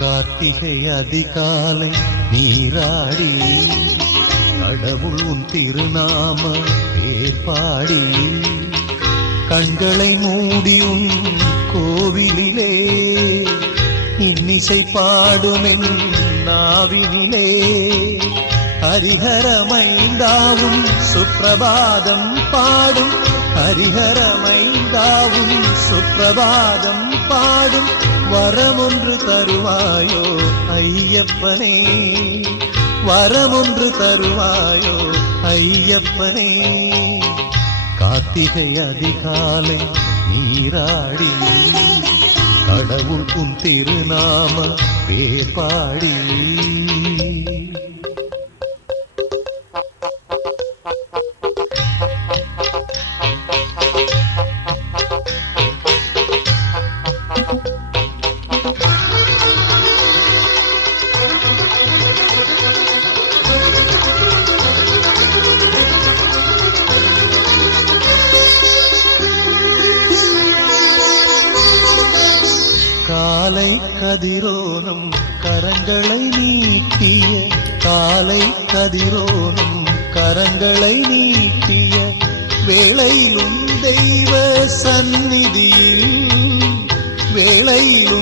கார்த்திகை அதிகாலை நீராடி கடவுள் உன் திருநாம பேர் பாடி கண்களை மூடி உன் கோவிலிலே இன்னிசை பாடுமென் நாவினிலே ஹரிஹரமைந்தாவும் சுப்பிரபாதம் பாடும் ஹரிஹரமைந்தாவும் சுப்பிரபாதம் பாடும் வரமொன்று தருவாயோ ஐயப்பனே வரமொன்று தருவாயோ ஐயப்பனே கார்த்திகை அதிகாலை நீராடி கடவுள் உன் திருநாம பேர் பாடி காலை கதிரோனும் கரங்களை நீட்டிய காலை கதிரோனும் கரங்களை நீட்டிய வேளையிலும் தெய்வ சந்நிதியில் வேளையிலும்